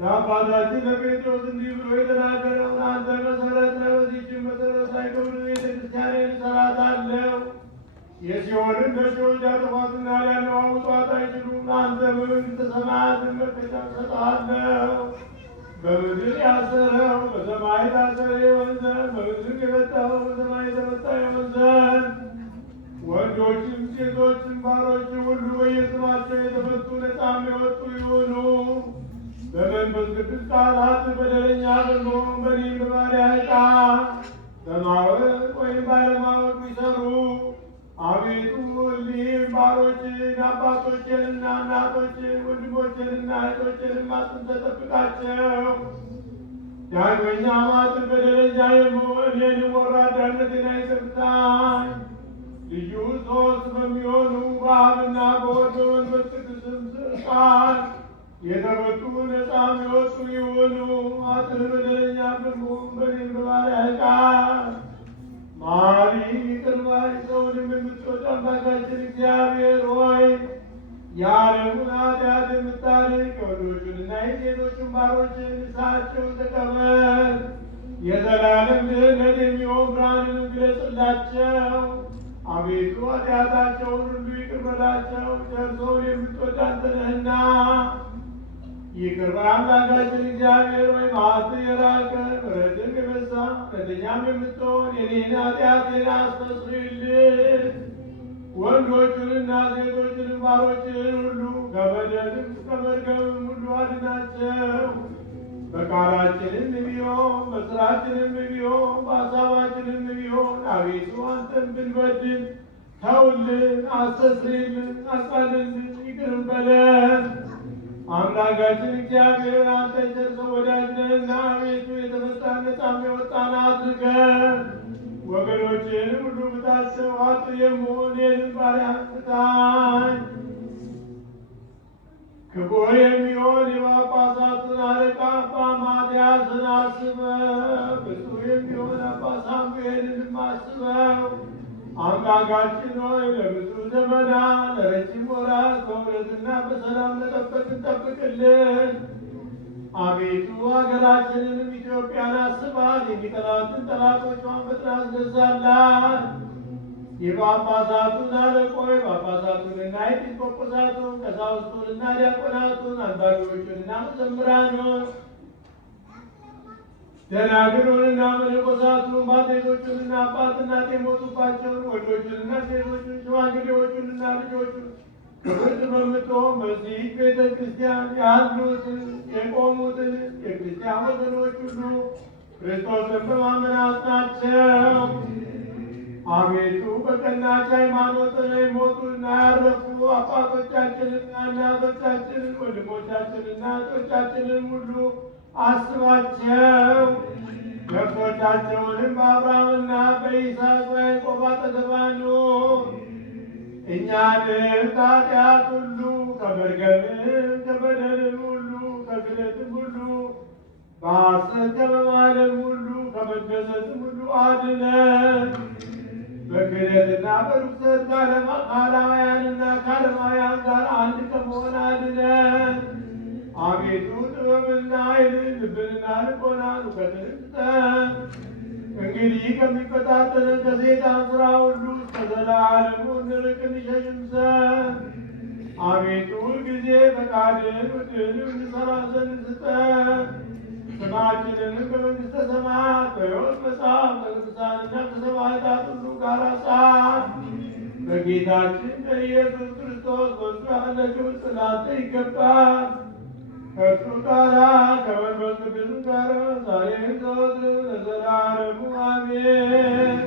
የአባታችን ለጴጥሮስ እንዲህ ብሎ የተናገረውን አንተ መሰረት ነህ፣ በዚህችም መሰረት ላይ ክብር ቤተክርስቲያኔን እሠራታለሁ። የሲኦልን ደጆች ሊያጠፏትና ሊያነዋውጧት አይችሉም። አንተ በመንግሥተ ሰማያት መክፈቻ እሰጥሃለሁ። በምድር ያሰረው በሰማይ ታሰረ ይሆን ዘንድ፣ በምድር የፈታኸው በሰማይ የተፈታ ይሆን ዘንድ። ወንዶችም ሴቶችም ባሮች ሁሉ በየስማቸው የተፈቱ ነፃም የወጡ ይሁኑ። በመንፈስ ቅዱስ ቃላት በደለኛ በመሆኑ በእኔም በባሪያህ ዕጣ በማወቅ ወይም ባለማወቅ ቢሰሩ አቤቱ እሊህም ባሮችን አባቶችንና እናቶችን ወንድሞችንና እህቶችንም አጽንተህ ጠብቃቸው። ዳግመኛ ማጥን በደለኛ የምሆን እኔንም ወራዳነቴን አይሰብታኝ። ልዩ ሦስት በሚሆኑ በአብና በወልድ በመንፈስ ቅዱስም ሥልጣን የተፈቱ ነፃም የወጡ ይሁኑ። አጥህ በደለኛ ብንሆን በእኔም በባሪያህ ዕጣ ማሪ ይቅር ባይ ሰውንም የምትወድ አምላካችን እግዚአብሔር ሆይ የዓለሙን ኃጢአት የምታርቅ የወንዶቹንና የሴቶቹን ባሮችን ንስሐቸውን ተቀበል። የዘላለም ድኅነት የሚሆን ብርሃንንም ግለጽላቸው። አቤቱ ኃጢአታቸውን ሁሉ ይቅር በላቸው፣ ቸርሰውን የምትወድ አንተ ነህና። ይቅር ባይ አምላካችን እግዚአብሔር ሆይ መዓትህ የራቀ ምሕረትህም የበዛ እውነተኛም የምትሆን የኔን ኃጢአቴን አስተስርይልኝ። ወንዶቹንና ሴቶችንም ባሮችህን ሁሉ ከበደልም ከመርገምም ሁሉ አድናቸው። በቃላችንም ቢሆን በሥራችንም ቢሆን በሐሳባችንም ቢሆን አቤቱ አንተን ብንበድል ተውልን፣ አስተስርይልን፣ አቃልልን፣ ይቅርም በለን። አምላካችን እግዚአብሔር አንተ ቸር ሰው ወዳጅ ነህና አቤቱ የተፈታን ነፃም የወጣን አድርገን። ወገኖችህንም ሁሉ ፍታቸው፣ አጥር የምሆን እኔንም ባሪያህን ፍታኝ። ክቡር የሚሆን የጳጳሳቱን አለቃ አባ ማትያስን አስበው፣ ብፁዕ የሚሆን አባ ሳሙኤልንም አስበው። አምላካችን ሆይ ለብዙ ዘመናት ለረጅም ወራት በእውነትና በሰላም ለጠበቅን ጠብቅልን። አቤቱ ሀገራችንንም ኢትዮጵያን አስባት፣ የሚጠላትን ጠላቶቿን ፈጥነህ አስገዛላት። የጳጳሳቱን አለቆች ጳጳሳቱንና ኤጲስቆጶሳቱን ቀሳውስቱንና ዲያቆናቱን አንባቢዎቹንና መዘምራኑን ደናግሉንና መነኮሳቱን ባልቴቶቹንና አባት እናት የሞቱባቸውን ወንዶቹንና ሴቶቹን ሽማግሌዎቹንና ልጆቹን ክብርት በምትሆን በዚህ ቤተ ክርስቲያን ያሉትን የቆሙትን የክርስቲያን ወገኖች ሁሉ ክርስቶስን በማመን አጽናቸው። አቤቱ በቀናች ሃይማኖት የሞቱና ያረፉ አባቶቻችንና እናቶቻችንን ወንድሞቻችንና እህቶቻችንን ሁሉ አስባቸው። ከብቶቻቸውንም በአብርሃምና በይስሐቅ በያዕቆብ አጠገብ አኑር። እኛንም ከኃጢአት ሁሉ ከመርገምም ከበደልም ሁሉ ከክደትም ሁሉ በሐሰት ከመማለም ሁሉ ከመገሰጽም ሁሉ አድነን። በክደትና በርኩሰት ከአላውያንና ከዓለማውያን ጋር አንድ ከመሆን አድነን። አቤቱ ጥበብና ኃይልን ልብንና ልቦናን እውቀትን ስጠን። እንግዲህ ከሚፈታተንን ከሰይጣን ሥራ ሁሉ እስከ ዘላለሙ እንርቅ እንሸሽም ዘንድ አቤቱ ሁልጊዜ ፈቃድህን ወድህንም እንሠራ ዘንድ ስጠን። ስማችንንም በመንግሥተ ሰማያት በሕይወት መጽሐፍ ከቅዱሳንና ከሰማዕታት ሁሉ ጋር ጻፍ። በጌታችን በኢየሱስ ክርስቶስ በእርሱ ያመለክን ጽላንተ ይገባል። ከእርሱ ጋራ ከመንፈስ ቅዱስ ጋር ዛሬም ዘወትርም ለዘላለሙ አሜን።